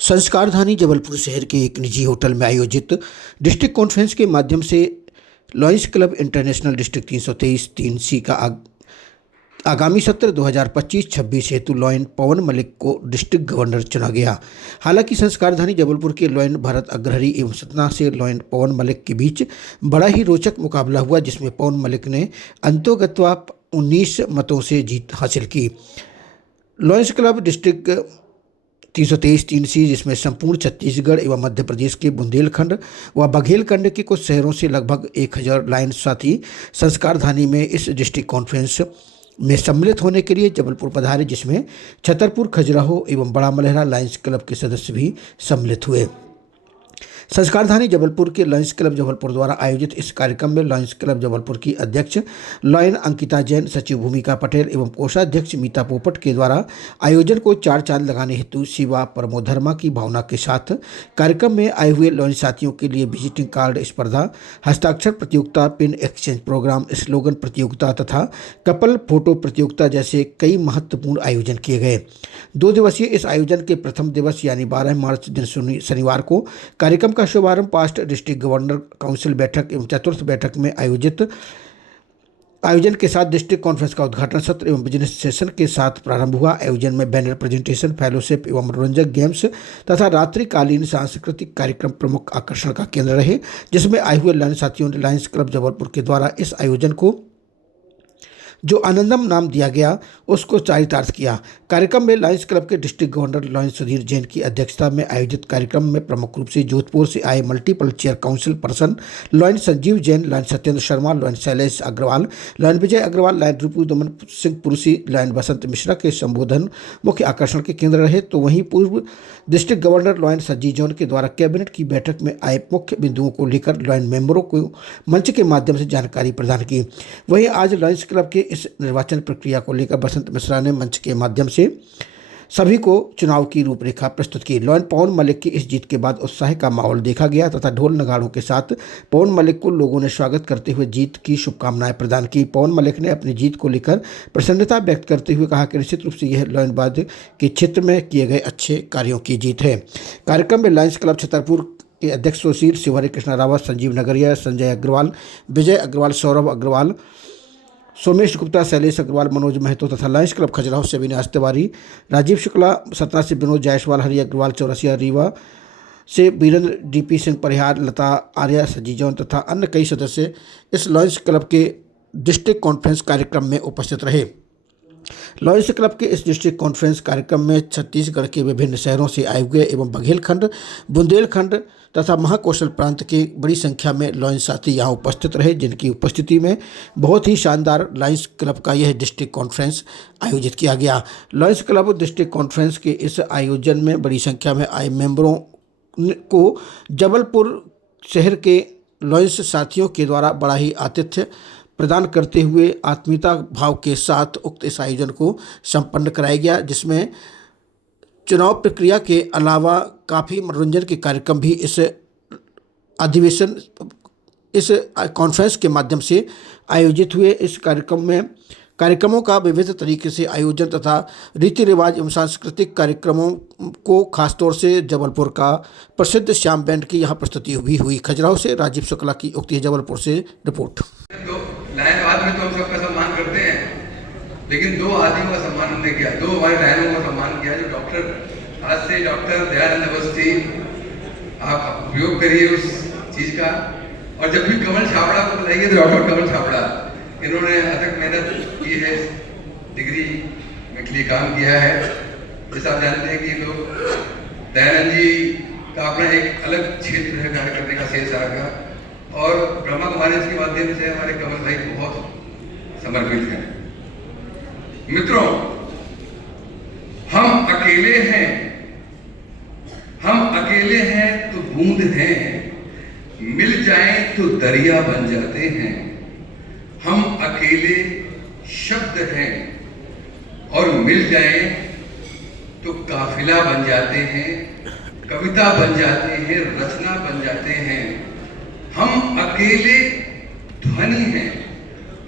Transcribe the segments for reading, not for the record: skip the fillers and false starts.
संस्कारधानी जबलपुर शहर के एक निजी होटल में आयोजित डिस्ट्रिक्ट कॉन्फ्रेंस के माध्यम से lions club international district 323 3C का आगामी सत्र 2025-26 हेतु लॉयन पवन मलिक को डिस्ट्रिक्ट गवर्नर चुना गया। हालांकि संस्कारधानी जबलपुर के लॉयन भारत अग्रहरी एवं सतना से लॉयन पवन मलिक के बीच बड़ा ही रोचक मुकाबला हुआ, जिसमें पवन मलिक ने अंतोगत्वा 19 मतों से जीत हासिल की। लॉयंस क्लब डिस्ट्रिक्ट 323 3C, जिसमें संपूर्ण छत्तीसगढ़ एवं मध्य प्रदेश के बुंदेलखंड व बघेलखंड के कुछ शहरों से लगभग 1000 लायन साथी संस्कारधानी में इस डिस्ट्रिक्ट कॉन्फ्रेंस में सम्मिलित होने के लिए जबलपुर पधारे, जिसमें छतरपुर, खजुराहो एवं बड़ा मलहरा लायंस क्लब के सदस्य भी सम्मिलित हुए। संस्कारधानी जबलपुर के लॉयंस क्लब जबलपुर द्वारा आयोजित इस कार्यक्रम में लॉयंस क्लब जबलपुर की अध्यक्ष लॉयन अंकिता जैन, सचिव भूमिका पटेल एवं कोषाध्यक्ष मीता पोपट के द्वारा आयोजन को चार चांद लगाने हेतु सेवा परमो धर्मा की भावना के साथ कार्यक्रम में आए हुए लॉयन साथियों के लिए विजिटिंग कार्ड स्पर्धा, हस्ताक्षर प्रतियोगिता, पिन एक्सचेंज प्रोग्राम, स्लोगन प्रतियोगिता तथा कपल फोटो प्रतियोगिता जैसे कई महत्वपूर्ण आयोजन किए गए। 2 दिवसीय इस आयोजन के प्रथम दिवस यानी 12 मार्च दिन शनिवार को कार्यक्रम का शुभारंभ पास्ट डिस्ट्रिक्ट गवर्नर काउंसिल बैठक एवं चतुर्थ बैठक में आयोजन के साथ डिस्ट्रिक्ट कॉन्फ्रेंस का उद्घाटन सत्र एवं बिजनेस सेशन के साथ प्रारंभ हुआ। आयोजन में बैनर प्रेजेंटेशन, फेलोशिप एवं मनोरंजक गेम्स तथा रात्रिकालीन सांस्कृतिक कार्यक्रम प्रमुख आकर्षण का केंद्र रहे, जिसमें आए हुए लायन साथियों ने लायंस क्लब जबलपुर के द्वारा इस आयोजन को जो आनंदम नाम दिया गया उसको चरितार्थ किया। कार्यक्रम में लायंस क्लब के district governor lion Sudhir Jain की अध्यक्षता में आयोजित कार्यक्रम में प्रमुख रूप से जोधपुर से आए multiple chair council person lion Sanjeev Jain, lion Satyendra Sharma, lion Shailesh Agarwal, lion Vijay Agarwal, lion Ripu Daman Singh Purushi, lion Basant Mishra के संबोधन मुख्य आकर्षण के केंद्र रहे। तो वहीं पूर्व डिस्ट्रिक्ट गवर्नर लॉयन सज्जी जॉन के द्वारा कैबिनेट की बैठक में आए मुख्य बिंदुओं को लेकर लॉयन मेंबरों को मंच के माध्यम से जानकारी प्रदान की। वहीं आज लॉयंस क्लब के इस निर्वाचन प्रक्रिया को लेकर बसंत मिश्रा ने मंच के माध्यम से सभी को चुनाव की रूपरेखा प्रस्तुत की। लॉयन पवन मलिक की इस जीत के बाद उत्साह का माहौल देखा गया तथा ढोल नगाड़ों के साथ पवन मलिक को लोगों ने स्वागत करते हुए जीत की शुभकामनाएं प्रदान की। पवन मलिक ने अपनी जीत को लेकर प्रसन्नता व्यक्त करते हुए कहा कि निश्चित रूप से यह लॉयनवाद के क्षेत्र में किए गए अच्छे कार्यों की जीत है। कार्यक्रम में लायंस क्लब छतरपुर के अध्यक्ष सुशील शिवहरे, कृष्णा रावत, संजीव नगरिया, संजय अग्रवाल, विजय अग्रवाल, सौरभ अग्रवाल, सोमेश गुप्ता, शैलेश अग्रवाल, मनोज महतो तथा लायंस क्लब खजुराहो से अविनाश तिवारी, राजीव शुक्ला, सतना से विनोद जायसवाल, हरि अग्रवाल, चौरसिया रीवा से वीरेंद्र, डीपी सिंह परिहार, लता आर्या, सजी जौन तथा अन्य कई सदस्य इस लॉयंस क्लब के डिस्ट्रिक्ट कॉन्फ्रेंस कार्यक्रम में उपस्थित रहे। लॉयंस क्लब के इस डिस्ट्रिक्ट कॉन्फ्रेंस कार्यक्रम में छत्तीसगढ़ के विभिन्न शहरों से आए हुए एवं बघेलखंड, बुंदेलखंड तथा महाकौशल प्रांत के बड़ी संख्या में लॉयंस साथी यहाँ उपस्थित रहे, जिनकी उपस्थिति में बहुत ही शानदार लॉयंस क्लब का यह डिस्ट्रिक्ट कॉन्फ्रेंस आयोजित किया गया। लॉयंस क्लब डिस्ट्रिक्ट कॉन्फ्रेंस के इस आयोजन में बड़ी संख्या में आए मेंबरों को जबलपुर शहर के लॉयंस साथियों के द्वारा बड़ा ही आतिथ्य प्रदान करते हुए आत्मीयता भाव के साथ उक्त इस आयोजन को संपन्न कराया गया, जिसमें चुनाव प्रक्रिया के अलावा काफ़ी मनोरंजन के कार्यक्रम भी इस कॉन्फ्रेंस के माध्यम से आयोजित हुए। इस कार्यक्रमों का विविध तरीके से आयोजन तथा रीति रिवाज एवं सांस्कृतिक कार्यक्रमों को खासतौर से जबलपुर का प्रसिद्ध श्याम बैंड की यहाँ प्रस्तुति भी हुई। खजुराहो से राजीव शुक्ला की उक्ति है, जबलपुर से रिपोर्ट। लायनवाद में तो हम सबका सम्मान करते हैं, लेकिन 2 आदमियों का सम्मान हमने किया, 2 हमारे लायनों का सम्मान किया। जो डॉक्टर आज से डॉक्टर दयानंद अवस्थी, आप उपयोग करिए उस चीज़ का। और जब भी कमल छाबड़ा को बुलाइए तो डॉक्टर कमल छाबड़ा, इन्होंने अथक मेहनत की है, डिग्री में के लिए काम किया है। जैसा आप जानते हैं कि लोग दयानंद जी का अपना एक अलग क्षेत्र है कार्य करने का, शेषा का, और ब्रह्मा कुमारी के माध्यम से हमारे कमल भाई बहुत समर्पित हैं। मित्रों, हम अकेले हैं तो बूंद हैं, मिल जाएं तो दरिया बन जाते हैं। हम अकेले शब्द हैं और मिल जाएं तो काफिला बन जाते हैं, कविता बन जाते हैं, रचना बन जाते हैं। हम अकेले ध्वनि हैं,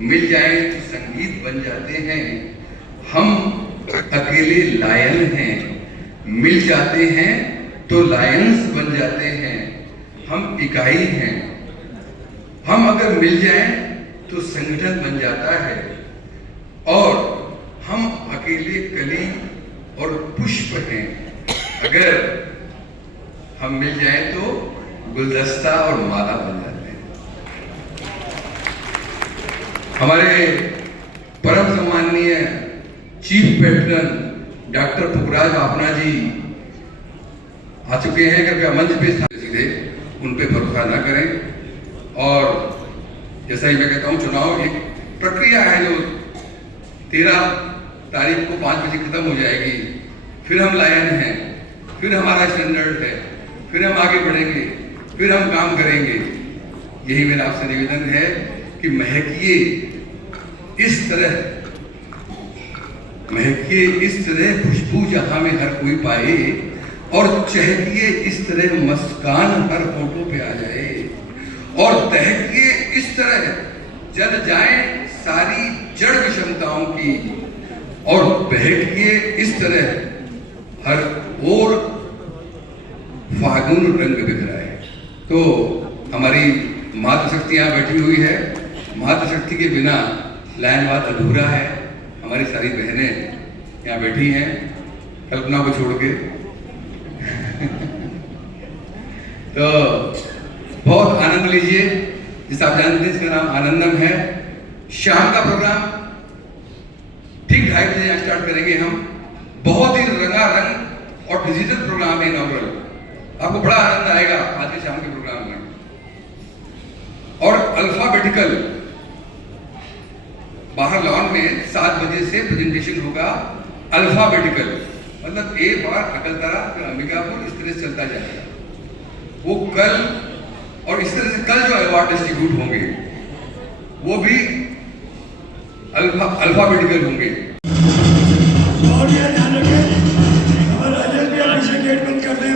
मिल जाएं तो संगीत बन जाते हैं। हम अकेले लायन हैं, मिल जाते हैं तो लायंस बन जाते हैं, हम इकाई हैं। हम अगर मिल जाएं तो संगठन बन जाता है, और हम अकेले कली और पुष्प हैं, अगर हम मिल जाएं तो गुलदस्ता और माला बन जाते हैं। हमारे परम सम्माननीय चीफ पेट्रन डॉक्टर पुखराज बापना जी आ चुके हैं। कृपया मंच पे सीधे उन पे भरोसा ना करें। और जैसा ही मैं कहता हूँ, चुनाव एक प्रक्रिया है जो 13 तारीख को 5 बजे खत्म हो जाएगी। फिर हम लायन हैं, फिर हमारा स्टैंडर्ड है, फिर हम आगे बढ़ेंगे, फिर हम काम करेंगे। यही मेरा आपसे निवेदन है कि महकिए इस तरह खुशबू जहां में हर कोई पाए, और चहकिए इस तरह मुस्कान हर होठों पे आ जाए, और दहकिए इस तरह जल जाए सारी जड़ विषमताओं की, और बहकिए इस तरह हर ओर फागुन रंग बिखराए। तो हमारी मातृशक्ति यहाँ बैठी हुई है। मातृशक्ति के बिना लायनवाद अधूरा है। हमारी सारी बहनें यहाँ बैठी हैं, कल्पना को छोड़ के। तो बहुत आनंद लीजिए। जिस आप जानते हैं इसका नाम आनंदम है। शाम का प्रोग्राम ठीक 2:30 बजे यहाँ स्टार्ट करेंगे हम। बहुत ही रंगारंग और डिजिटल प्रोग्राम है इनॉग्रल। आपको बड़ा आनंद आएगा आज के शाम के प्रोग्राम में। और अल्फाबेटिकल बाहर लॉन में 7 बजे से प्रेजेंटेशन होगा। अल्फाबेटिकल मतलब ए बार अकलतरा, फिर अंबिकापुर, इस तरह से चलता जाएगा। वो कल, और इस तरह से कल जो अवार्ड डिस्ट्रीब्यूट होंगे वो भी अल्फाबेटिकल होंगे। और ये ध्यान रखें, हमारा राजेश भी आप इसे गेट बंद कर दें।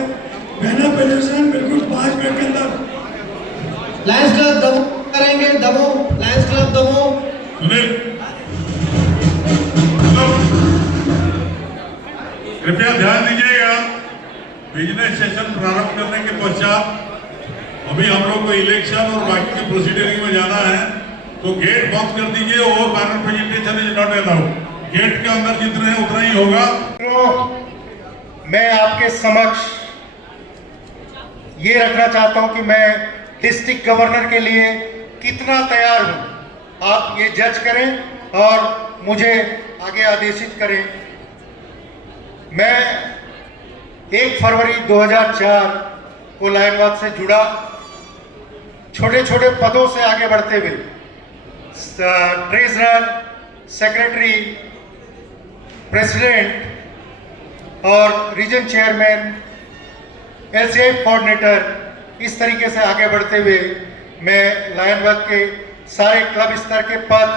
बहना प्रदर्शन बिल्कुल 5 मिनट के अंदर। लायंस क्लब दमो करेंगे, दमो लायंस क्लब दमो। कृपया ध्यान दीजिएगा, बिजनेस सेशन प्रारंभ करने के पश्चात अभी हम लोग को इलेक्शन और बाकी की प्रोसीडिंग में जाना है, तो गेट बंद कर दीजिए। और banner presentation is not allowed. Gate के अंदर जितने हैं उतना ही होगा। तो मैं आपके समक्ष ये रखना चाहता हूं कि मैं डिस्ट्रिक्ट गवर्नर के लिए कितना तैयार हूं। आप ये जज करें और मुझे आगे आदेशित करें। मैं 1 फरवरी 2004 को लायनवाद से जुड़ा। छोटे छोटे पदों से आगे बढ़ते हुए ट्रेजरर, सेक्रेटरी, प्रेसिडेंट और रीजन चेयरमैन, LCI कोऑर्डिनेटर, इस तरीके से आगे बढ़ते हुए मैं लायनवाद के सारे क्लब स्तर के पद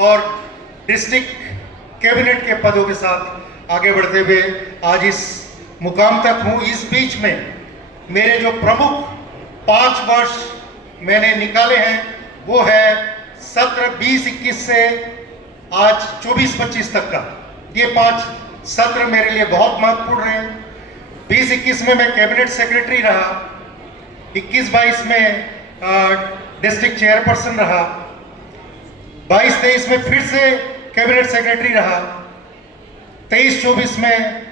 और डिस्ट्रिक्ट कैबिनेट के पदों के साथ आगे बढ़ते हुए आज इस मुकाम तक हूँ। इस बीच में मेरे जो प्रमुख 5 वर्ष मैंने निकाले हैं वो है सत्र 20-21 से आज 24-25 तक का। ये 5 सत्र मेरे लिए बहुत महत्वपूर्ण रहे। 20-21 में मैं कैबिनेट सेक्रेटरी रहा, 21-22 में डिस्ट्रिक्ट चेयरपर्सन रहा, 22-23 में फिर से कैबिनेट सेक्रेटरी रहा, 23-24 में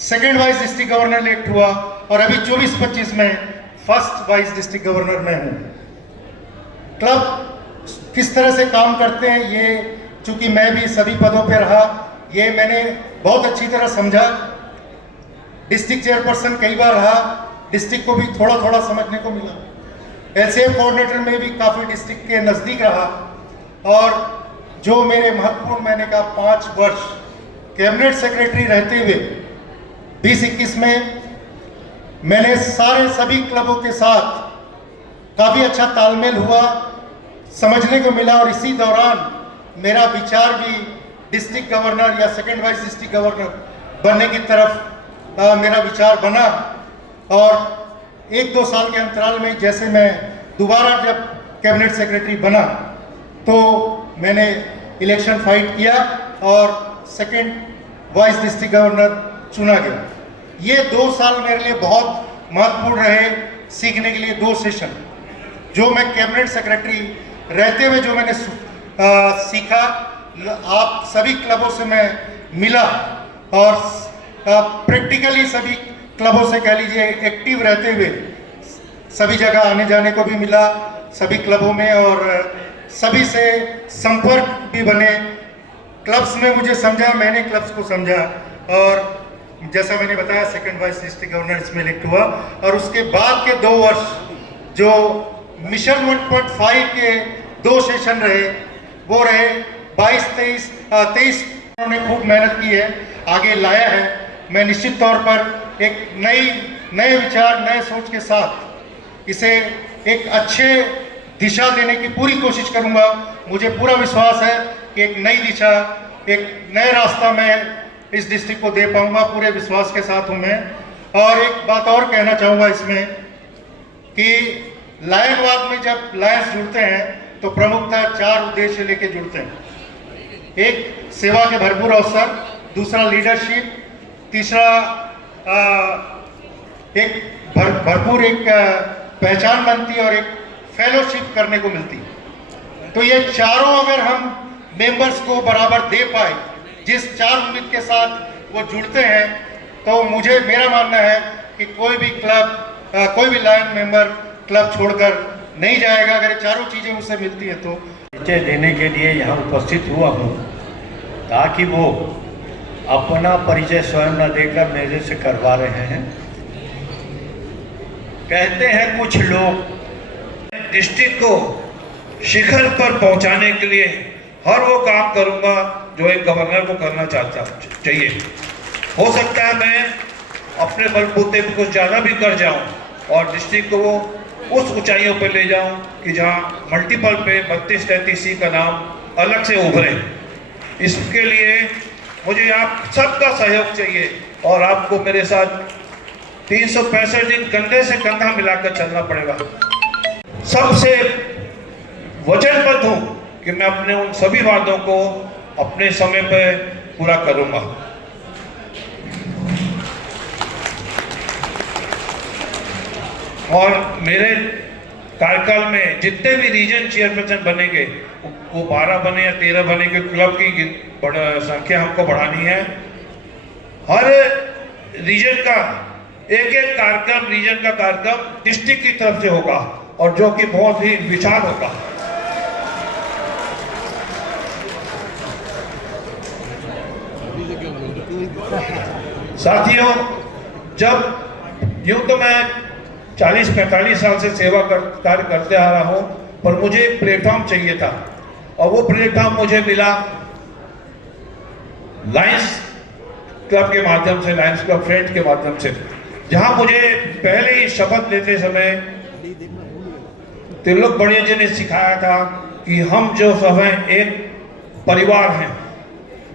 second vice district governor elect हुआ, और अभी 24-25 में फर्स्ट वाइस डिस्ट्रिक्ट गवर्नर मैं हूँ। क्लब किस तरह से काम करते हैं ये, चूंकि मैं भी सभी पदों पर रहा, ये मैंने बहुत अच्छी तरह समझा। डिस्ट्रिक्ट चेयरपर्सन कई बार रहा, डिस्ट्रिक्ट को भी थोड़ा थोड़ा समझने को मिला। LCI कोऑर्डिनेटर में भी काफ़ी डिस्ट्रिक्ट के नज़दीक रहा। और जो मेरे महत्वपूर्ण, मैंने कहा 5 वर्ष कैबिनेट सेक्रेटरी रहते हुए 20-21 में मैंने सभी क्लबों के साथ काफ़ी अच्छा तालमेल हुआ, समझने को मिला। और इसी दौरान मेरा विचार भी डिस्ट्रिक्ट गवर्नर या सेकेंड वाइस डिस्ट्रिक्ट गवर्नर बनने की तरफ मेरा विचार बना। और 1-2 साल के अंतराल में जैसे मैं दोबारा जब कैबिनेट सेक्रेटरी बना तो मैंने इलेक्शन फाइट किया और सेकेंड वाइस डिस्ट्रिक्ट गवर्नर चुना गया। ये 2 साल मेरे लिए बहुत महत्वपूर्ण रहे सीखने के लिए। 2 सेशन जो मैं कैबिनेट सेक्रेटरी रहते हुए जो मैंने सीखा, आप सभी क्लबों से मैं मिला और प्रैक्टिकली सभी क्लबों से कह लीजिए एक्टिव रहते हुए सभी जगह आने जाने को भी मिला सभी क्लबों में, और सभी से संपर्क भी बने। क्लब्स में मुझे समझा, मैंने क्लब्स को समझा, और जैसा मैंने बताया सेकंड वाइस डिस्ट्रिक्ट गवर्नर इसमें इलेक्ट हुआ। और उसके बाद के 2 वर्ष जो मिशन 1.5 के 2 सेशन रहे, वो रहे 22-23 उन्होंने खूब मेहनत की है, आगे लाया है। मैं निश्चित तौर पर एक नए विचार, नए सोच के साथ इसे एक अच्छे दिशा देने की पूरी कोशिश करूंगा। मुझे पूरा विश्वास है कि एक नई दिशा, एक नया रास्ता मैं इस डिस्ट्रिक्ट को दे पाऊंगा, पूरे विश्वास के साथ हूं मैं। और एक बात और कहना चाहूंगा इसमें कि लायनवाद में जब लायंस जुड़ते हैं तो प्रमुखता 4 उद्देश्य लेके जुड़ते हैं। एक सेवा के भरपूर अवसर, दूसरा लीडरशिप, तीसरा एक भरपूर एक पहचान बनती है और एक फेलोशिप करने को मिलती। तो ये चारों अगर हम मेंबर्स को बराबर दे पाए, जिस 4 उम्मीद के साथ वो जुड़ते हैं, तो मुझे मेरा मानना है कि कोई भी क्लब, कोई भी लायन मेंबर क्लब छोड़कर नहीं जाएगा अगर ये चारों चीज़ें उससे मिलती है तो। परिचय देने के लिए यहाँ उपस्थित हुआ हूँ ताकि वो अपना परिचय स्वयं न देकर मेरे से करवा रहे हैं। कहते हैं कुछ लोग डिस्ट्रिक्ट को शिखर पर पहुंचाने के लिए हर वो काम करूंगा जो एक गवर्नर को करना चाहिए। हो सकता है मैं अपने बलबूते पर कुछ ज़्यादा भी कर जाऊं और डिस्ट्रिक्ट को वो उस ऊंचाइयों पर ले जाऊं कि जहां मल्टीपल पे 32-33 का नाम अलग से उभरे। इसके लिए मुझे आप सबका सहयोग चाहिए और आपको मेरे साथ 365 दिन कंधे से कंधा मिलाकर चलना पड़ेगा। सबसे वचनबद्ध हूं कि मैं अपने उन सभी वादों को अपने समय पर पूरा करूंगा। और मेरे कार्यकाल में जितने भी रीजन चेयरपर्सन बनेंगे, वो 12 बने या 13 बने के क्लब की संख्या हमको बढ़ानी है। हर रीजन का एक कार्यक्रम, रीजन का कार्यक्रम डिस्ट्रिक्ट की तरफ से होगा और जो कि बहुत ही विशाल होगा। साथियों, जब यूं तो मैं 40-45 साल से सेवा कार्य करते आ रहा हूं, पर मुझे एक प्लेटफॉर्म चाहिए था और वो प्लेटफॉर्म मुझे मिला लायंस क्लब के माध्यम से, लायंस क्लब फ्रेंड के माध्यम से, जहां मुझे पहले ही शपथ लेते समय त्रिलोक बड़िया जी ने सिखाया था कि हम जो सब हैं एक परिवार हैं।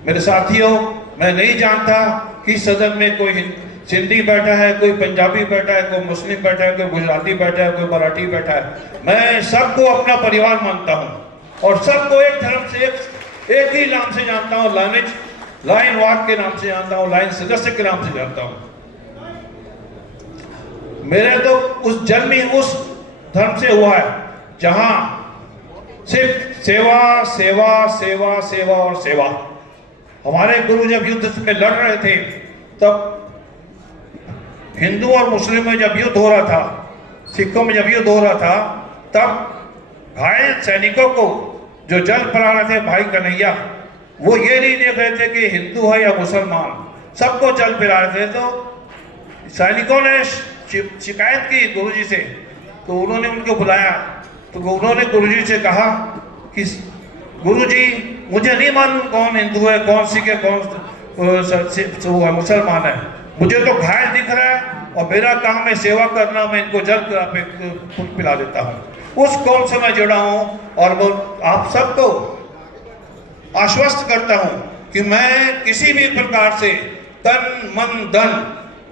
मेरे साथियों, मैं नहीं जानता कि सदन में कोई सिंधी बैठा है, कोई पंजाबी बैठा है, कोई मुस्लिम बैठा है, कोई गुजराती बैठा है, कोई मराठी बैठा है। मैं सबको अपना परिवार मानता हूँ और सबको एक धर्म से, एक ही नाम से जानता हूँ, लाइन वाक के नाम से जानता हूँ, लाइन सदस्य के नाम से जानता हूँ। मेरे तो उस जन्म ही उस धर्म से हुआ है जहां सिर्फ सेवा सेवा सेवा सेवा और सेवा। हमारे गुरु जब युद्ध में लड़ रहे थे, तब हिंदू और मुस्लिम में जब युद्ध हो रहा था, सिखों में जब युद्ध हो रहा था, तब घायल सैनिकों को जो जल पिला रहे थे भाई कन्हैया, वो ये नहीं देख रहे थे कि हिंदू है या मुसलमान, सबको जल पिला रहे थे। तो सैनिकों ने शिकायत की गुरुजी से, तो उन्होंने उनको बुलाया, तो उन्होंने गुरुजी से कहा कि गुरुजी, मुझे नहीं मालूम कौन हिंदू है, कौन सिख है, कौन मुसलमान है, मुझे तो घायल दिख रहा है और मेरा काम है सेवा करना, मैं इनको जल पिला देता हूँ। उस कौम से मैं जुड़ा हूँ और वो आप सबको आश्वस्त करता हूँ कि मैं किसी भी प्रकार से तन मन धन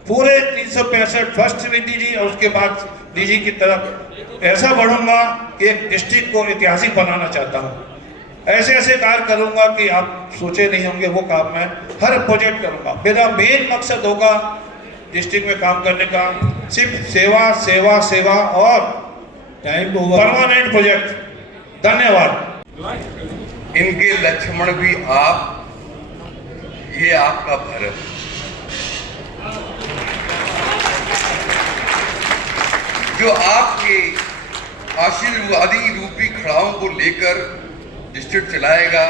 पूरे 365 फर्स्ट डीजी और उसके बाद डीजी की तरफ ऐसा बढ़ूंगा कि एक डिस्ट्रिक्ट को ऐतिहासिक बनाना चाहता हूँ। ऐसे ऐसे कार्य करूंगा कि आप सोचे नहीं होंगे, वो काम मैं हर प्रोजेक्ट करूंगा। मेरा मेन मकसद होगा डिस्ट्रिक्ट में काम करने का, सिर्फ सेवा सेवा सेवा और परमानेंट प्रोजेक्ट। धन्यवाद। इनके लक्ष्मण भी आप, ये आपका भरत। जो आपके आशीर्वादी रूपी खड़ाओं को लेकर डिस्ट्रिक्ट चलाएगा,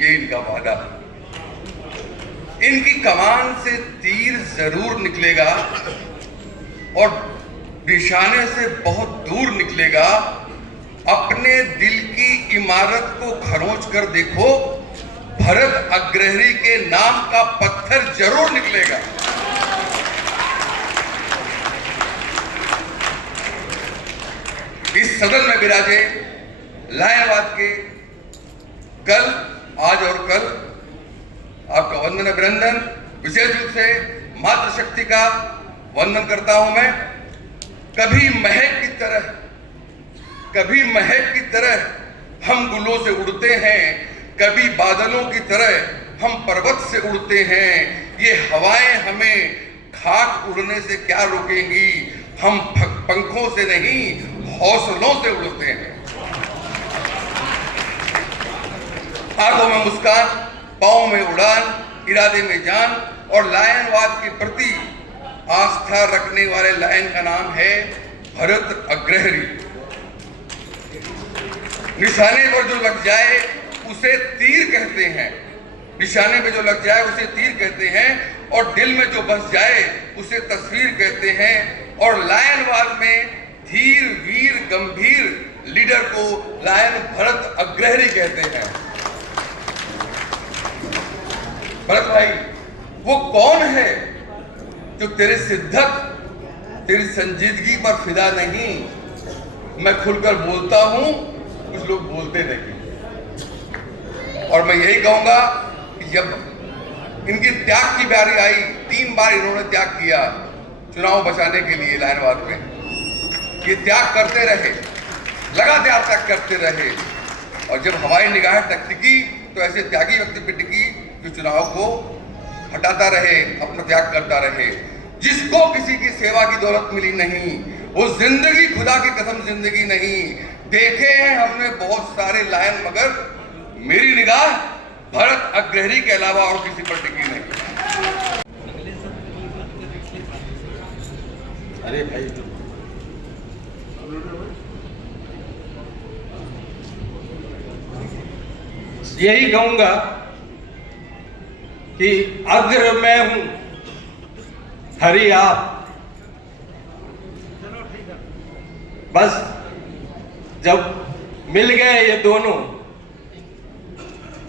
ये इनका वादा। इनकी कमान से तीर जरूर निकलेगा और निशाने से बहुत दूर निकलेगा। अपने दिल की इमारत को खरोंच कर देखो, भरत अग्रहरी के नाम का पत्थर जरूर निकलेगा। इस सदन में विराजे लायनवाद के कल, आज और कल आपका वंदन अभिनंदन। विशेष रूप से मातृशक्ति का वंदन करता हूं मैं। कभी महक की तरह हम गुलों से उड़ते हैं, कभी बादलों की तरह हम पर्वत से उड़ते हैं। ये हवाएं हमें खाक उड़ने से क्या रोकेंगी, हम पंखों से नहीं हौसलों से उड़ते हैं। आंखों में मुस्कान, पांव में उड़ान, इरादे में जान और लायनवाद के प्रति आस्था रखने वाले लायन का नाम है भरत अग्रहरी। निशाने पर जो लग जाए उसे तीर कहते हैं, निशाने पे जो लग जाए उसे तीर कहते हैं, और दिल में जो बस जाए उसे तस्वीर कहते हैं। और लायनवाद में धीर वीर गंभीर लीडर को लायन भरत अग्रहरी कहते हैं। भरत भाई, वो कौन है जो तेरे शिद्दत, तेरी संजीदगी पर फिदा नहीं? मैं खुलकर बोलता हूं, कुछ लोग बोलते नहीं। और मैं यही कहूंगा कि जब इनकी त्याग की बारी आई, 3 बार इन्होंने त्याग किया चुनाव बचाने के लिए लायनवाद में। ये त्याग करते रहे, लगातार त्याग करते रहे, और जब हमारी निगाहें टिकी तो ऐसे त्यागी व्यक्ति पे टिकी जो चुनाव को हटाता रहे, अपना त्याग करता रहे। जिसको किसी की सेवा की दौलत मिली नहीं, वो जिंदगी खुदा की कसम जिंदगी नहीं। देखे हैं हमने बहुत सारे लायन, मगर मेरी निगाह भरत अग्रहरी के अलावा और किसी पर टिकी नहीं। अरे भाई, यही कहूंगा कि अग्र मैं हूं, हरि आप। बस जब मिल गए ये दोनों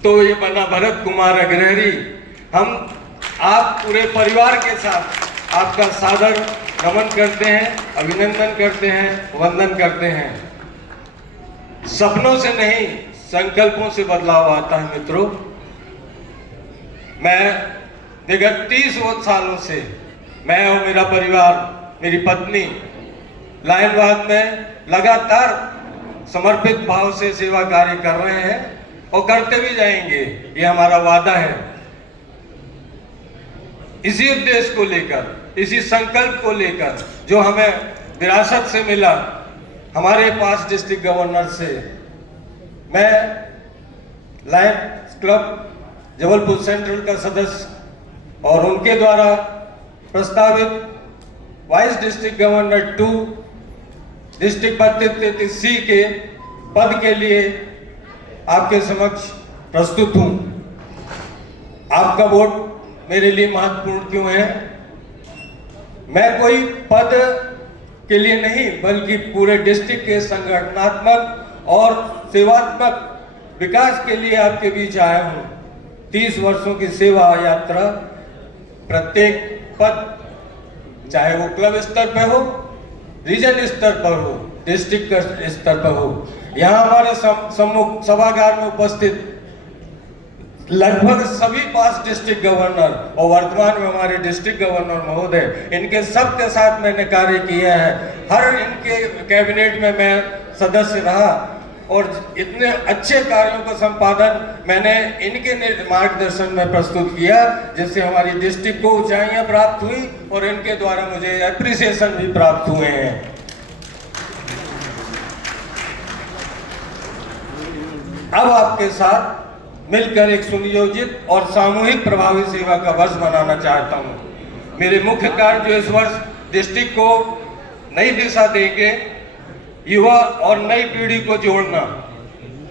तो ये बना भरत कुमार अग्रहरी। हम आप पूरे परिवार के साथ आपका सादर नमन करते हैं, अभिनंदन करते हैं, वंदन करते हैं। सपनों से नहीं, संकल्पों से बदलाव आता है मित्रों। मैं विगत 30 सालों से मैं और मेरा परिवार, मेरी पत्नी लायनवाद में लगातार समर्पित भाव से सेवा कार्य कर रहे हैं और करते भी जाएंगे, ये हमारा वादा है। इसी उद्देश्य को लेकर, इसी संकल्प को लेकर जो हमें विरासत से मिला हमारे पास डिस्ट्रिक्ट गवर्नर से, मैं लायंस क्लब जबलपुर सेंट्रल का सदस्य और उनके द्वारा प्रस्तावित vice district governor 2 district 3233C के पद के लिए आपके समक्ष प्रस्तुत हूं। आपका वोट मेरे लिए महत्वपूर्ण क्यों है? मैं कोई पद के लिए नहीं, बल्कि पूरे डिस्ट्रिक्ट के संगठनात्मक और सेवात्मक विकास के लिए आपके बीच आया हूं। 30 वर्षों की सेवा यात्रा, प्रत्येक पद, चाहे वो क्लब स्तर पर हो, रीजन स्तर पर हो, डिस्ट्रिक्ट स्तर पर हो, यहाँ हमारे सम्मुख सभागार में उपस्थित लगभग सभी पास डिस्ट्रिक्ट गवर्नर और वर्तमान में हमारे डिस्ट्रिक्ट गवर्नर महोदय, इनके सबके साथ मैंने कार्य किया है। हर इनके कैबिनेट में मैं सदस्य रहा और इतने अच्छे कार्यों का संपादन मैंने इनके मार्गदर्शन में प्रस्तुत किया, जिससे हमारी डिस्ट्रिक्ट को ऊंचाइयां प्राप्त हुई और इनके द्वारा मुझे एप्रिसिएशन भी प्राप्त हुए हैं। अब आपके साथ मिलकर एक सुनियोजित और सामूहिक प्रभावी सेवा का वर्ष मनाना चाहता हूं। मेरे मुख्य कार्य जो इस वर्ष डिस्ट्रिक्ट को नई दिशा देके युवा और नई पीढ़ी को जोड़ना,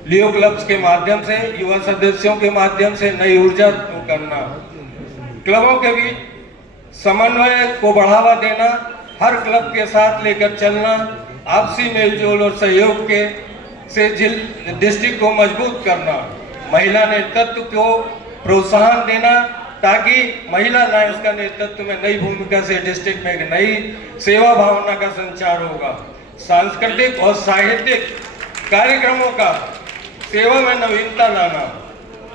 लियो क्लब्स के माध्यम से, युवा सदस्यों के माध्यम से नई ऊर्जा करना, क्लबों के बीच समन्वय को बढ़ावा देना, हर क्लब के साथ लेकर चलना, आपसी मेलजोल और सहयोग के से डिस्ट्रिक्ट को मजबूत करना, महिला नेतृत्व को प्रोत्साहन देना ताकि महिला लायंस का नेतृत्व में नई भूमिका से डिस्ट्रिक्ट में एक नई सेवा भावना का संचार होगा। सांस्कृतिक और साहित्यिक कार्यक्रमों का सेवा में नवीनता लाना,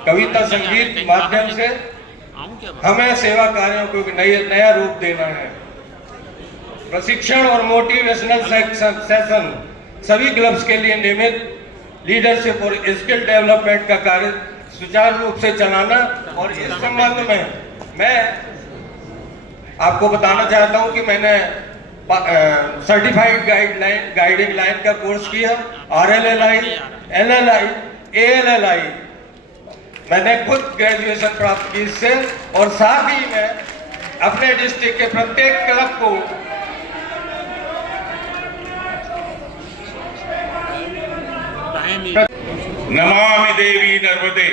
कविता संगीत माध्यम से हमें सेवा कार्यों को एक नया रूप देना है। प्रशिक्षण और मोटिवेशनल सेशन सभी क्लब्स के लिए नियमित लीडरशिप और स्किल डेवलपमेंट का कार्य सुचारू रूप से चलाना। और इस संबंध में मैं आपको बताना चाहता हूं कि मैंने सर्टिफाइड गाइडिंग लाइन का कोर्स किया, RLLI, LLI, ALLI मैंने खुद ग्रेजुएशन प्राप्त की इससे, और साथ ही मैं अपने डिस्ट्रिक्ट के प्रत्येक क्लब को नमामि देवी नर्मदे,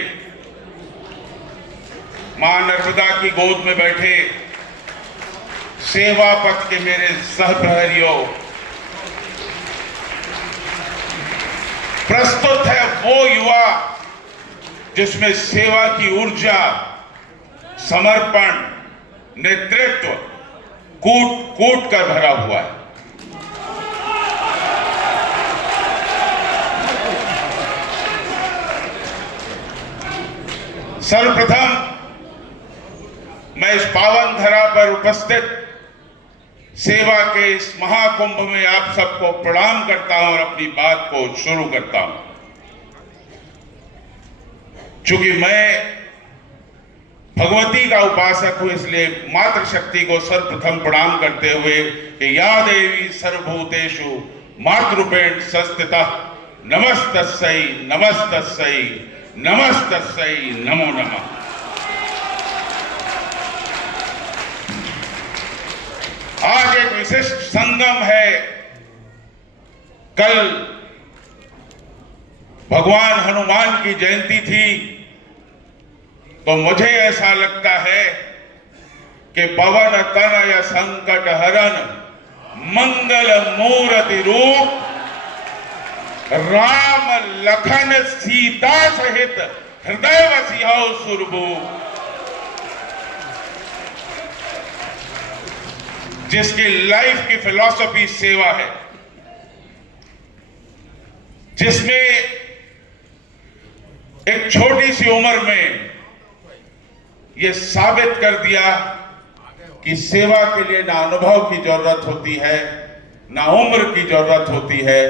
मां नर्मदा की गोद में बैठे सेवा पथ के मेरे सहप्रहरियों, प्रस्तुत है वो युवा जिसमें सेवा की ऊर्जा, समर्पण, नेतृत्व कूट कूट कर भरा हुआ है। सर्वप्रथम मैं इस पावन धरा पर उपस्थित सेवा के इस महाकुंभ में आप सबको प्रणाम करता हूं और अपनी बात को शुरू करता हूं। चूंकि मैं भगवती का उपासक हूं, इसलिए मातृशक्ति को सर्वप्रथम प्रणाम करते हुए कि या देवी सर्वभूतेषु मातृरूपेण संस्थितः नमस्तस्यै नमस्तस्यै नमस्तस्यै नमो नमः। आज एक विशिष्ट संगम है। कल भगवान हनुमान की जयंती थी, तो मुझे ऐसा लगता है कि पवन तनय संकट हरन मंगल मूर्ति रूप राम लखन सीता सहित हृदय वसिहौ सुरभूप, जिसकी लाइफ की फिलॉसफी सेवा है, जिसमें एक छोटी सी उम्र में यह साबित कर दिया कि सेवा के लिए ना अनुभव की जरूरत होती है, ना उम्र की जरूरत होती है,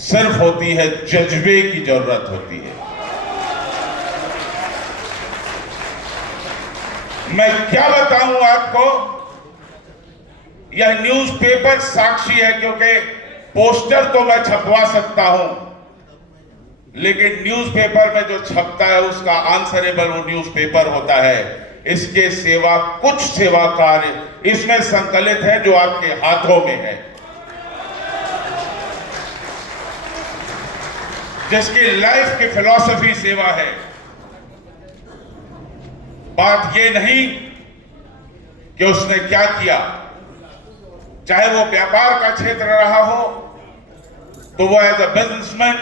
सिर्फ होती है जज्बे की जरूरत होती है। मैं क्या बताऊं आपको, यह न्यूज़पेपर साक्षी है, क्योंकि पोस्टर तो मैं छपवा सकता हूं, लेकिन न्यूज़पेपर में जो छपता है उसका आंसरेबल वो न्यूज़पेपर होता है। इसके सेवा कुछ सेवा कार्य इसमें संकलित है जो आपके हाथों में है, जिसकी लाइफ की फिलॉसफी सेवा है। बात यह नहीं कि उसने क्या किया, चाहे वो व्यापार का क्षेत्र रहा हो तो वो as a businessman,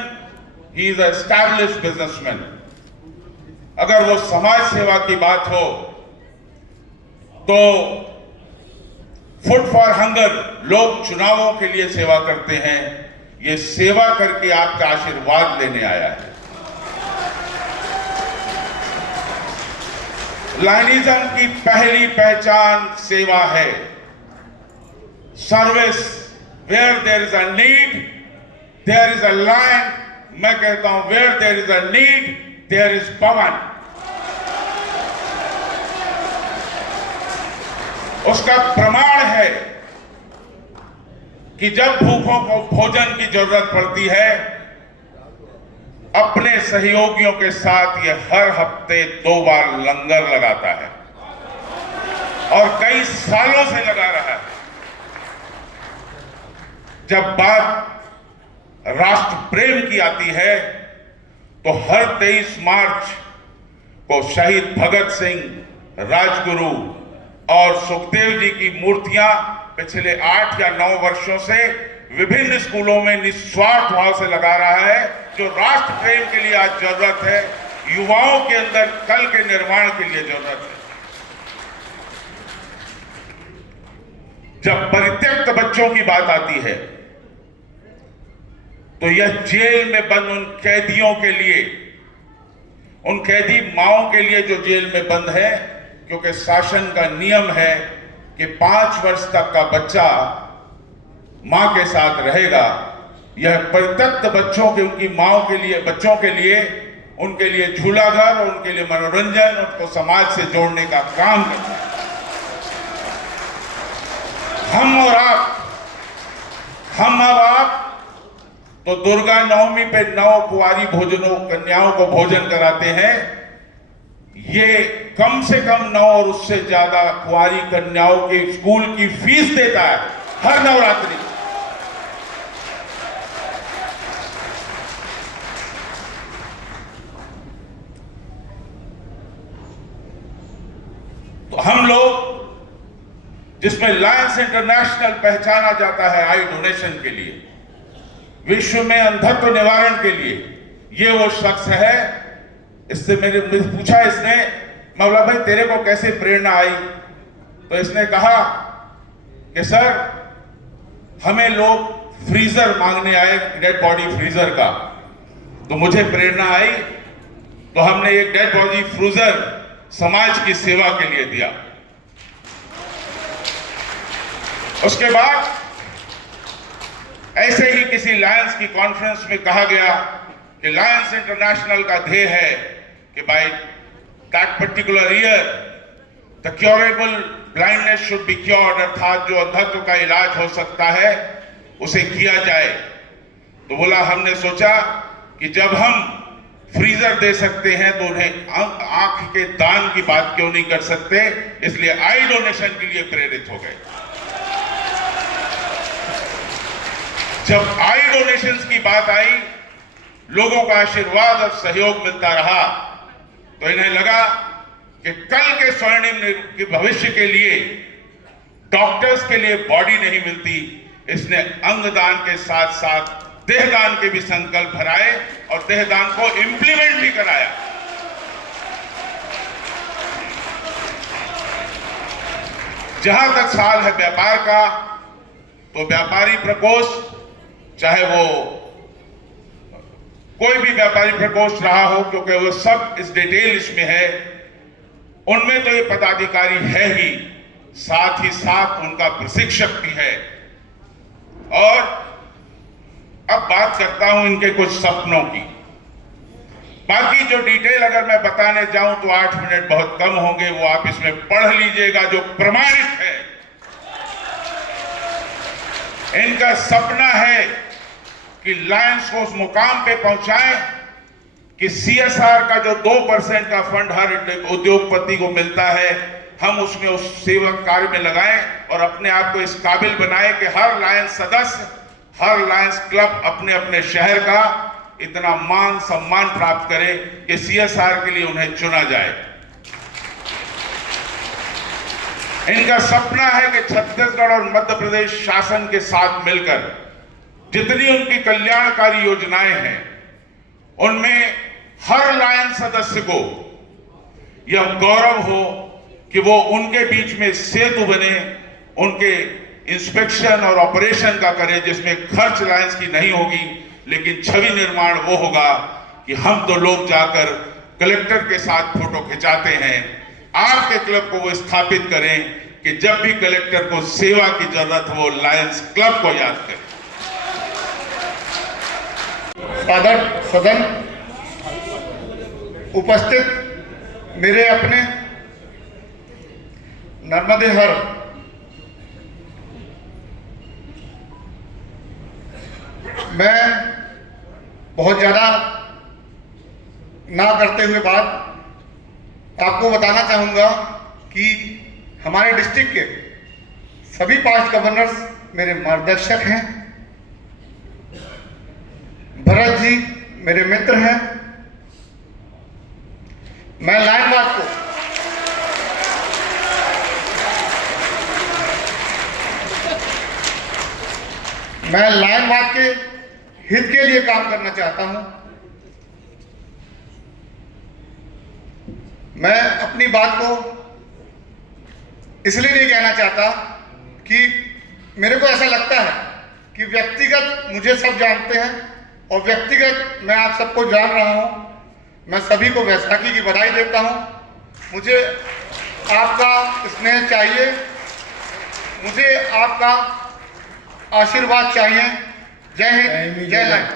he is established businessman. अगर वो समाज सेवा की बात हो तो फूड फॉर हंगर, लोग चुनावों के लिए सेवा करते हैं, ये सेवा करके आपका आशीर्वाद लेने आया है। लायनिज्म की पहली पहचान सेवा है। Service, where there is a need, there is a lion मैं कहता हूं where there is a need there is Pawan. उसका प्रमाण है कि जब भूखों को भोजन की जरूरत पड़ती है, अपने सहयोगियों के साथ ये हर हफ्ते 2 बार लंगर लगाता है और कई सालों से लगा रहा है। जब बात राष्ट्र प्रेम की आती है तो हर 23 मार्च को शहीद भगत सिंह, राजगुरु और सुखदेव जी की मूर्तियां पिछले 8 या 9 वर्षों से विभिन्न स्कूलों में निस्वार्थ भाव से लगा रहा है, जो राष्ट्र प्रेम के लिए आज जरूरत है, युवाओं के अंदर कल के निर्माण के लिए जरूरत है। जब परित्यक्त बच्चों की बात आती है तो यह जेल में बंद उन कैदियों के लिए, उन कैदी माओं के लिए जो जेल में बंद है, क्योंकि शासन का नियम है कि 5 वर्ष तक का बच्चा मां के साथ रहेगा। यह परित्यक्त बच्चों के, उनकी माओं के लिए, बच्चों के लिए, उनके लिए झूला घर, उनके लिए मनोरंजन, उनको समाज से जोड़ने का काम करता है। हम और आप तो दुर्गा नवमी पे 9 कुंवारी कन्याओं को भोजन कराते हैं। ये कम से कम 9 और उससे ज्यादा कुंवारी कन्याओं के स्कूल की फीस देता है हर नवरात्रि। तो हम लोग, जिसमें लायंस इंटरनेशनल पहचाना जाता है आई डोनेशन के लिए, विश्व में अंधत्व निवारण के लिए, ये वो शख्स है। इससे मेरे पूछा इसने, मौला भाई तेरे को कैसे प्रेरणा आई? तो इसने कहा कि सर हमें लोग फ्रीजर मांगने आए, डेड बॉडी फ्रीजर का, तो मुझे प्रेरणा आई, तो हमने एक डेड बॉडी फ्रीजर समाज की सेवा के लिए दिया। उसके बाद ऐसे ही किसी लायंस की कॉन्फ्रेंस में कहा गया कि लायंस इंटरनेशनल का ध्येय है कि by that particular year the curable blindness should be cured, अर्थात जो अंधत्व का इलाज हो सकता है उसे किया जाए। तो बोला, हमने सोचा कि जब हम फ्रीजर दे सकते हैं तो उन्हें आंख के दान की बात क्यों नहीं कर सकते, इसलिए आई डोनेशन के लिए प्रेरित हो गए। जब आई डोनेशंस की बात आई, लोगों का आशीर्वाद और सहयोग मिलता रहा, तो इन्हें लगा कि कल के स्वर्णिम के भविष्य के लिए डॉक्टर्स के लिए बॉडी नहीं मिलती, इसने अंगदान के साथ साथ देहदान के भी संकल्प भराए और देहदान को इंप्लीमेंट भी कराया। जहां तक सवाल है व्यापार का, तो व्यापारी प्रकोष्ठ, चाहे वो कोई भी व्यापारी प्रकोष्ठ रहा हो, क्योंकि वो सब इस डिटेल इसमें है, उनमें तो ये पदाधिकारी है ही, साथ ही साथ उनका प्रशिक्षक भी है। और अब बात करता हूं इनके कुछ सपनों की। बाकी जो डिटेल अगर मैं बताने जाऊं तो 8 मिनट बहुत कम होंगे, वो आप इसमें पढ़ लीजिएगा जो प्रमाणित है। इनका सपना है कि लायंस को उस मुकाम पे पहुंचाएं कि CSR का जो 2% का फंड हर उद्योगपति को मिलता है, हम उसमें उस सेवक कार्य में लगाएं और अपने आप को इस काबिल बनाएं कि हर लायंस सदस्य, हर लायंस क्लब अपने अपने शहर का इतना मान सम्मान प्राप्त करे कि CSR के लिए उन्हें चुना जाए। इनका सपना है कि छत्तीसगढ़ और मध्य प्रदेश शासन के साथ मिलकर जितनी उनकी कल्याणकारी योजनाएं हैं, उनमें हर लायंस सदस्य को यह गौरव हो कि वो उनके बीच में सेतु बने, उनके इंस्पेक्शन और ऑपरेशन का करे, जिसमें खर्च लायंस की नहीं होगी, लेकिन छवि निर्माण वो होगा कि हम तो लोग जाकर कलेक्टर के साथ फोटो खिंचाते हैं। आपके क्लब को वो स्थापित करें कि जब भी कलेक्टर को सेवा की जरूरत हो, लायंस क्लब को याद करें। फादर सदन, उपस्थित मेरे अपने नर्मदे हर, मैं बहुत ज़्यादा ना करते हुए बात आपको बताना चाहूँगा कि हमारे डिस्ट्रिक्ट के सभी 5 गवर्नर्स मेरे मार्गदर्शक हैं। भरत जी मेरे मित्र हैं। मैं लायनवाद के हित के लिए काम करना चाहता हूं। मैं अपनी बात को इसलिए नहीं कहना चाहता कि मेरे को ऐसा लगता है कि व्यक्तिगत मुझे सब जानते हैं और व्यक्तिगत मैं आप सबको जान रहा हूं। मैं सभी को वैसाखी की बधाई देता हूं। मुझे आपका स्नेह चाहिए, मुझे आपका आशीर्वाद चाहिए। जय हिंद, जय लाइन।